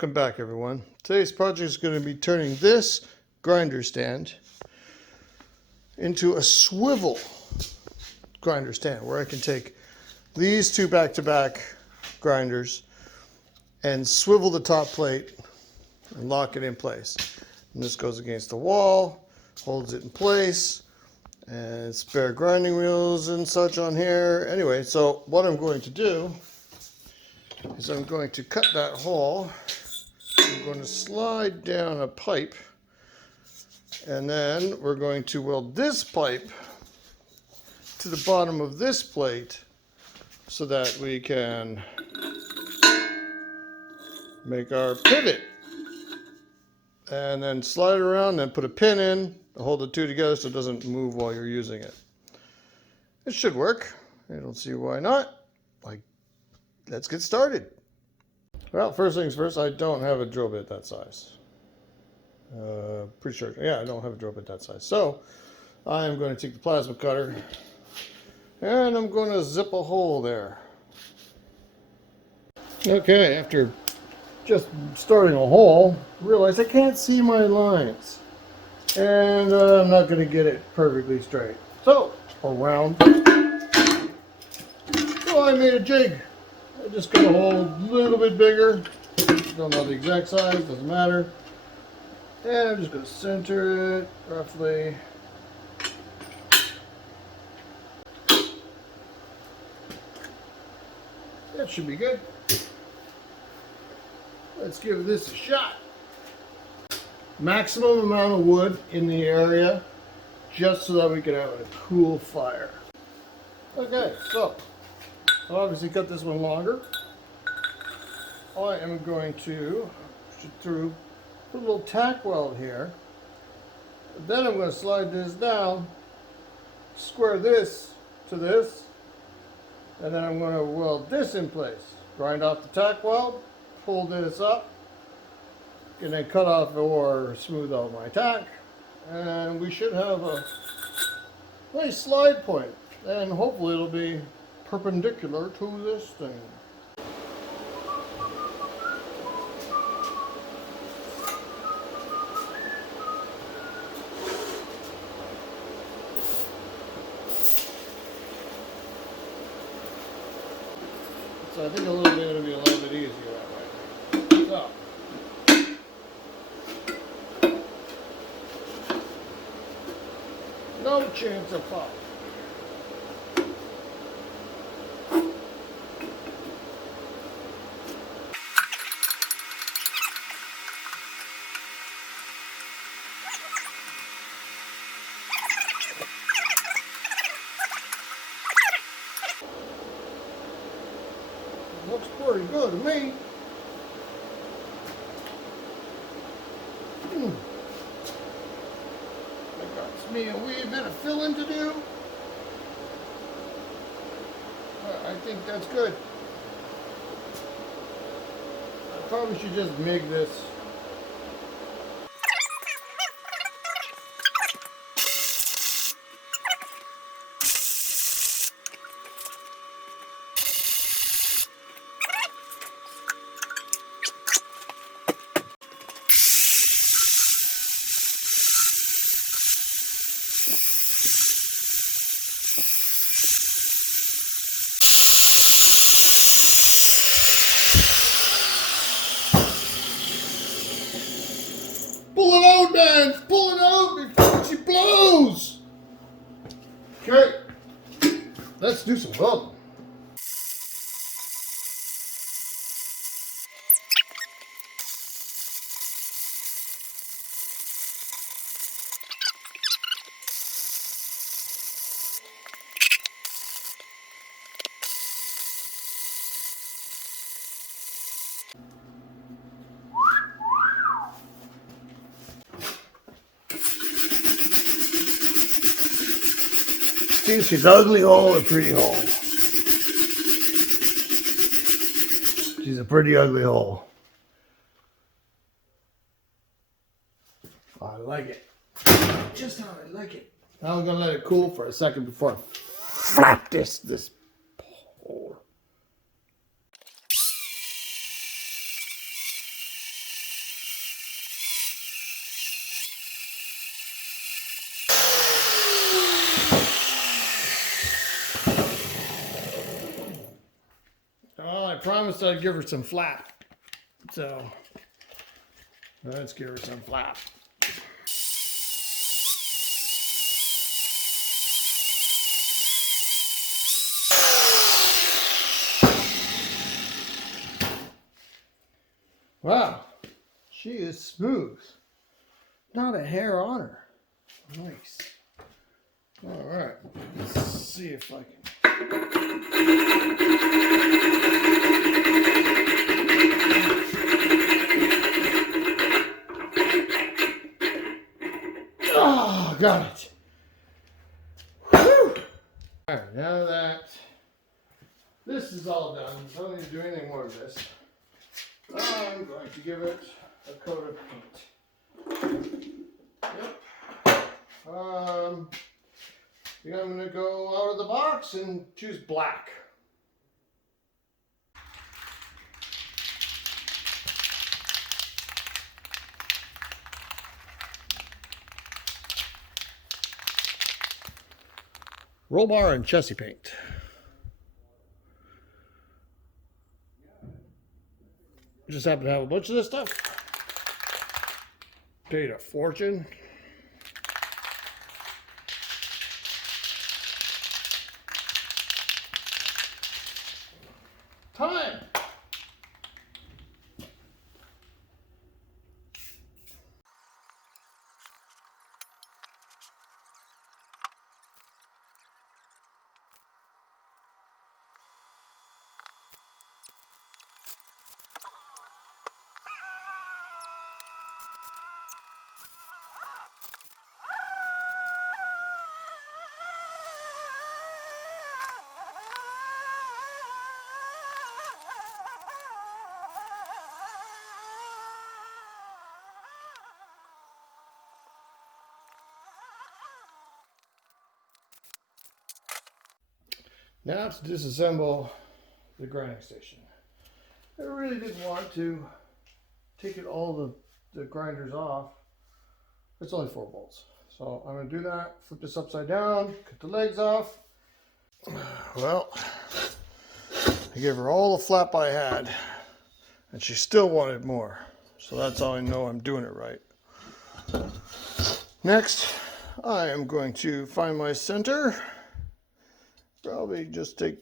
Welcome back, everyone. Today's project is going to be turning this grinder stand into a swivel grinder stand where I can take these two back-to-back grinders and swivel the top plate and lock it in place. And this goes against the wall, holds it in place, and spare grinding wheels and such on here. Anyway, so what I'm going to do is I'm going to cut that hole. I'm going to slide down a pipe, and then we're going to weld this pipe to the bottom of this plate so that we can make our pivot. And then slide it around, then put a pin in to hold the two together so it doesn't move while you're using it. It should work. I don't see why not. Let's get started. Well, first things first, I don't have a drill bit that size. Pretty sure, yeah, I don't have a drill bit that size. So, I am going to take the plasma cutter and I'm going to zip a hole there. Okay, after just starting a hole, I realized I can't see my lines. And I'm not going to get it perfectly straight. So, around. So I made a jig. I just got a hole a little bit bigger. Don't know the exact size, doesn't matter. And I'm just going to center it roughly. That should be good. Let's give this a shot. Maximum amount of wood in the area just so that we can have a cool fire. Okay, so I'll obviously cut this one longer. I am going to put a little tack weld here. Then I'm going to slide this down, square this to this, and then I'm going to weld this in place. Grind off the tack weld, pull this up, and then cut off or smooth out my tack. And we should have a nice slide point. And hopefully it'll be perpendicular to this thing. So I think a little bit it'll be a little bit easier that way. So. No chance of pop. Looks pretty good to me. That got me a wee bit of filling to do. I think that's good. I probably should just make this. Pull it out, man! Pull it out before she blows! Okay, let's do some welding. See, she's ugly hole or pretty hole? She's a pretty ugly hole. I like it. Just how I like it. Now I'm gonna let it cool for a second before I flap this hole. promised I'd give her some flap. So let's give her some flap. Wow, she is smooth. Not a hair on her. Nice. All right, let's see if I can. Oh, got it. Whew. All right, now that this is all done, don't need to do anything more of this. I'm going to give it a coat of paint. Yep. I think I'm going to go out of the box and choose black. Roll bar and chassis paint. Just happen to have a bunch of this stuff. Paid a fortune. Time. Now to disassemble the grinding station. I really didn't want to take all the grinders off. It's only 4 bolts. So I'm going to do that, flip this upside down, cut the legs off. Well, I gave her all the flap I had, and she still wanted more. So that's how I know I'm doing it right. Next, I am going to find my center. Probably just take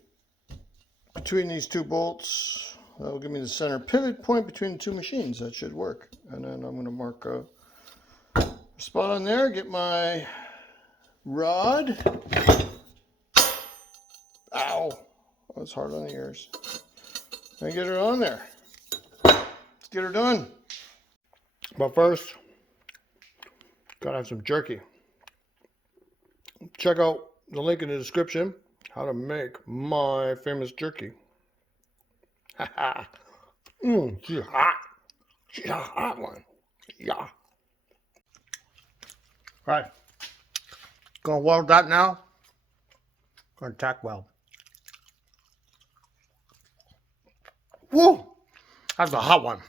between these 2 bolts. That'll give me the center pivot point between the 2 machines. That should work. And then I'm going to mark a spot on there, get my rod. Ow, that's hard on the ears. And get her on there. Let's get her done. But first, gotta have some jerky. Check out the link in the description. How to make my famous jerky. Haha. She's hot. She's a hot one. Yeah. Right. Gonna weld that now. Gonna tack weld. Whoa! That's a hot one.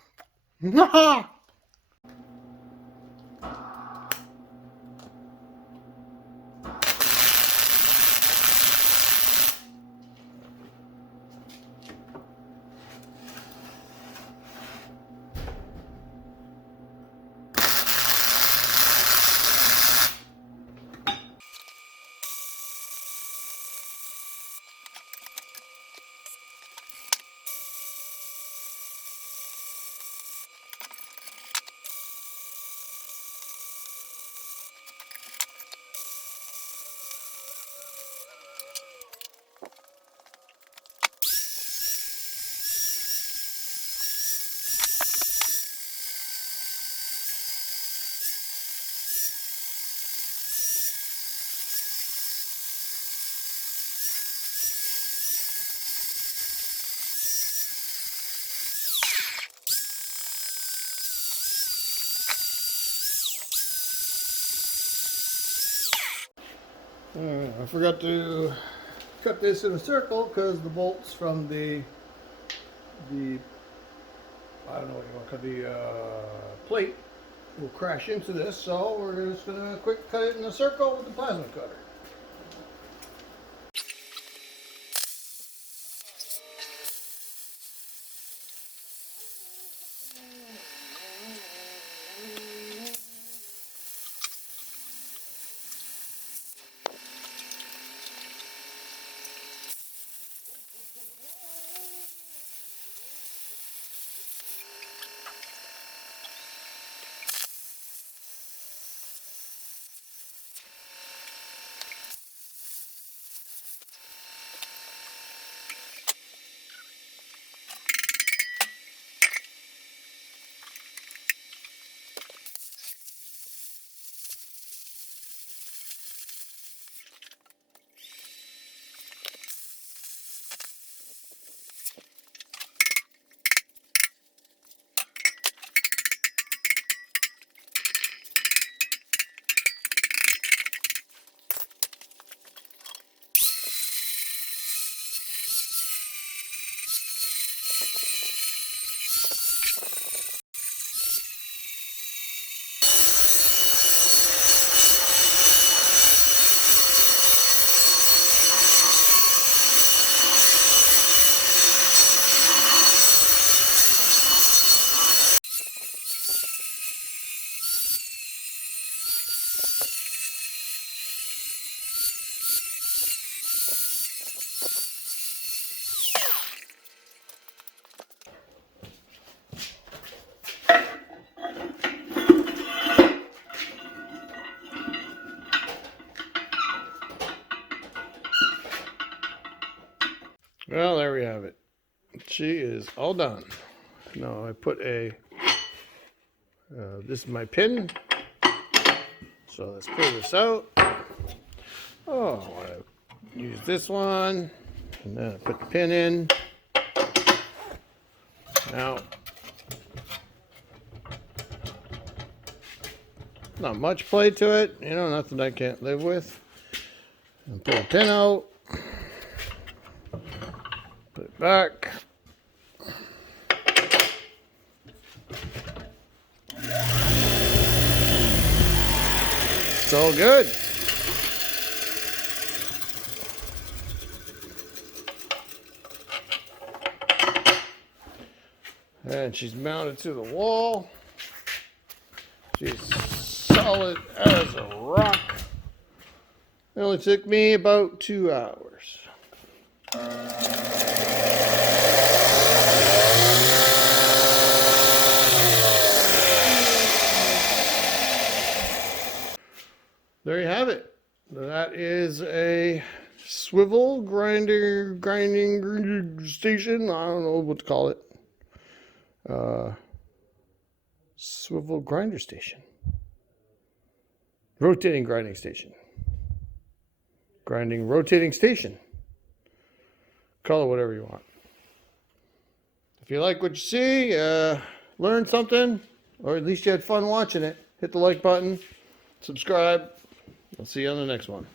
I forgot to cut this in a circle because the bolts from the I don't know what you want to call the plate will crash into this, so we're just gonna quick cut it in a circle with the plasma cutter. Well, there we have it. She is all done. Now I put a, this is my pin. So let's pull this out. Oh, I want to use this one. And then I put the pin in. Now, not much play to it. You know, nothing I can't live with. And pull the pin out. Put it back. It's all good. And she's mounted to the wall. She's solid as a rock. It only took me about 2 hours. There you have it. That is a swivel grinding station. I don't know what to call it. Swivel grinder station. Rotating grinding station. Grinding rotating station. Call it whatever you want. If you like what you see, learn something, or at least you had fun watching it, hit the like button, subscribe. I'll see you on the next one.